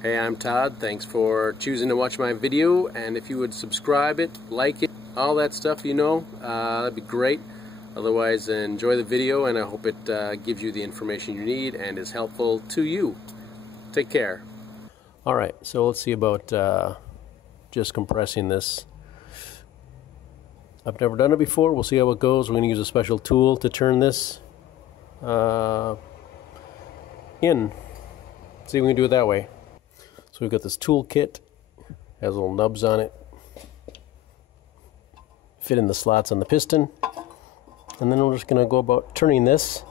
Hey, I'm Todd. Thanks for choosing to watch my video, and if you would subscribe it, like it, all that stuff, that'd be great. Otherwise, enjoy the video, and I hope it gives you the information you need and is helpful to you. Take care. Alright, so let's see about just compressing this. I've never done it before. We'll see how it goes. We're going to use a special tool to turn this in. See if we can do it that way. So we've got this tool kit, has little nubs on it, fit in the slots on the piston, and then we're just going to go about turning this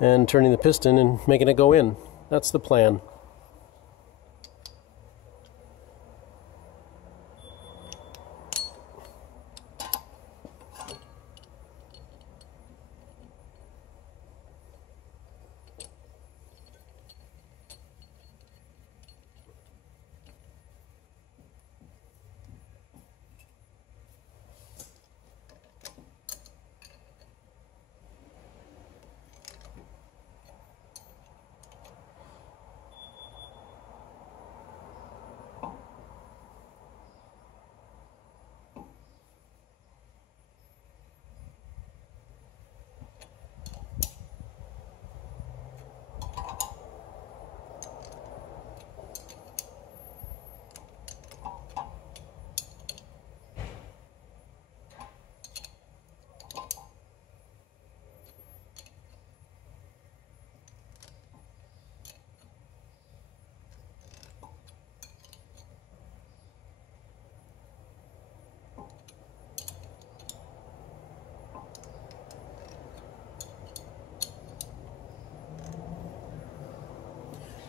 and turning the piston and making it go in. That's the plan.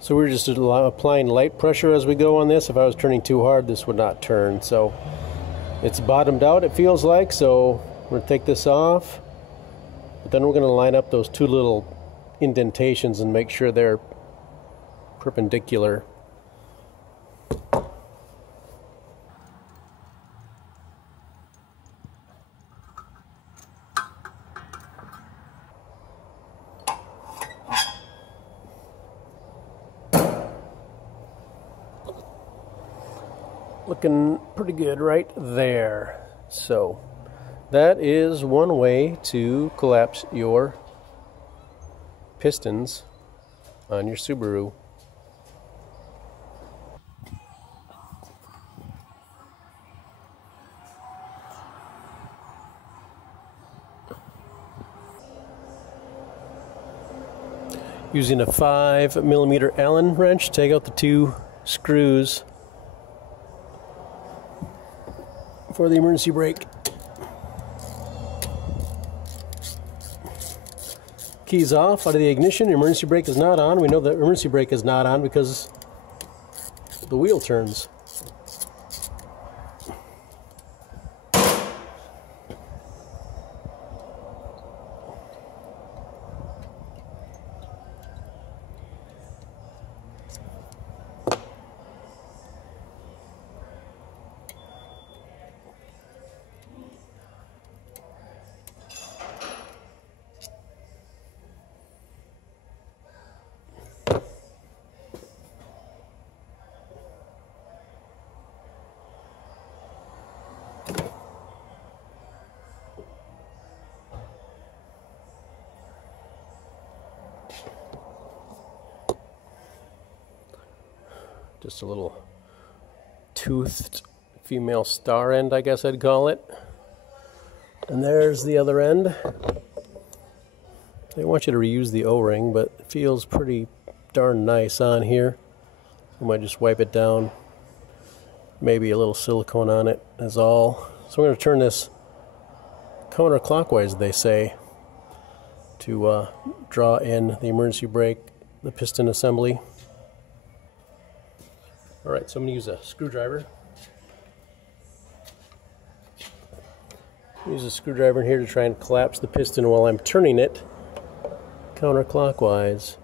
So we're just applying light pressure as we go on this. If I was turning too hard, this would not turn. So it's bottomed out, it feels like. So we're going to take this off. But then we're going to line up those two little indentations and make sure they're perpendicular. Looking pretty good right there. So that is one way to collapse your pistons on your Subaru. Using a 5mm Allen wrench, take out the two screws for the emergency brake. Keys off out of the ignition. Emergency brake is not on. We know the emergency brake is not on because the wheel turns. Just a little toothed female star end, I guess I'd call it. And there's the other end. They want you to reuse the O-ring, but it feels pretty darn nice on here. I might just wipe it down. Maybe a little silicone on it is all. So I'm going to turn this counterclockwise, they say, to draw in the emergency brake, the piston assembly. Alright, so I'm going to use a screwdriver. Use a screwdriver in here to try and collapse the piston while I'm turning it counterclockwise.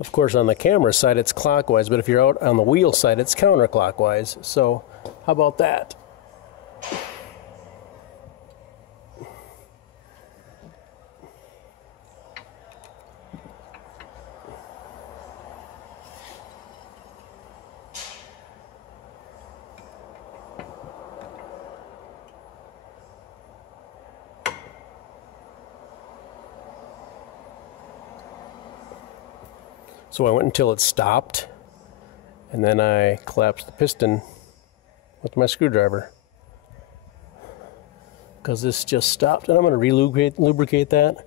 Of course, on the camera side it's clockwise, but if you're out on the wheel side it's counterclockwise. So how about that? So I went until it stopped, and then I collapsed the piston with my screwdriver, because this just stopped, and I'm going to re-lubricate that.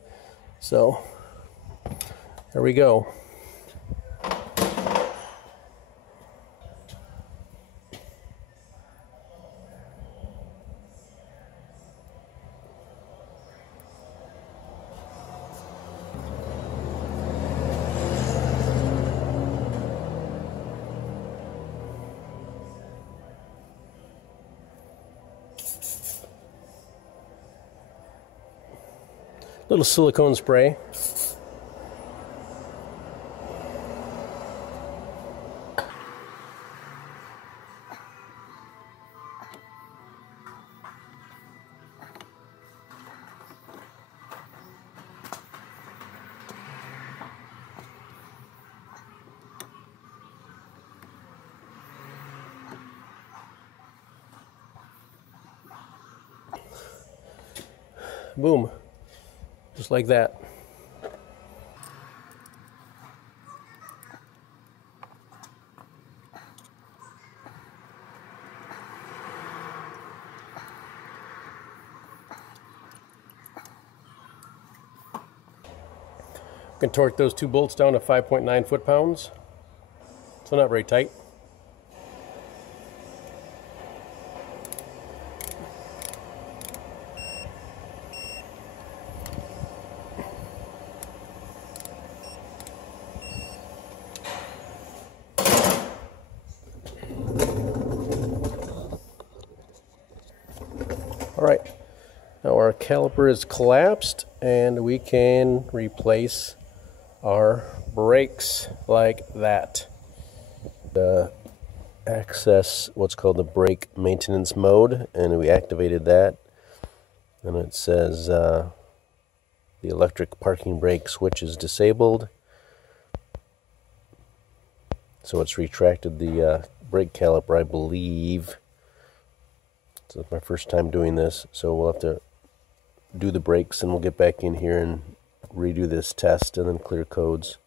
So there we go. Little silicone spray. Boom. Just like that. I can torque those two bolts down to 5.9 foot-pounds. So not very tight. All right, now our caliper is collapsed, and we can replace our brakes like that. Access what's called the brake maintenance mode, and we activated that, and it says the electric parking brake switch is disabled. So it's retracted the brake caliper, I believe. So it's my first time doing this, so we'll have to do the brakes, and we'll get back in here and redo this test and then clear codes.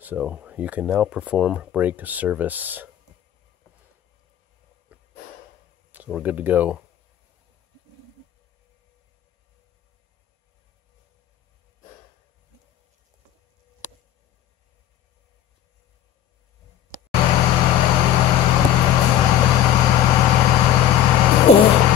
So you can now perform brake service. So we're good to go. Oh.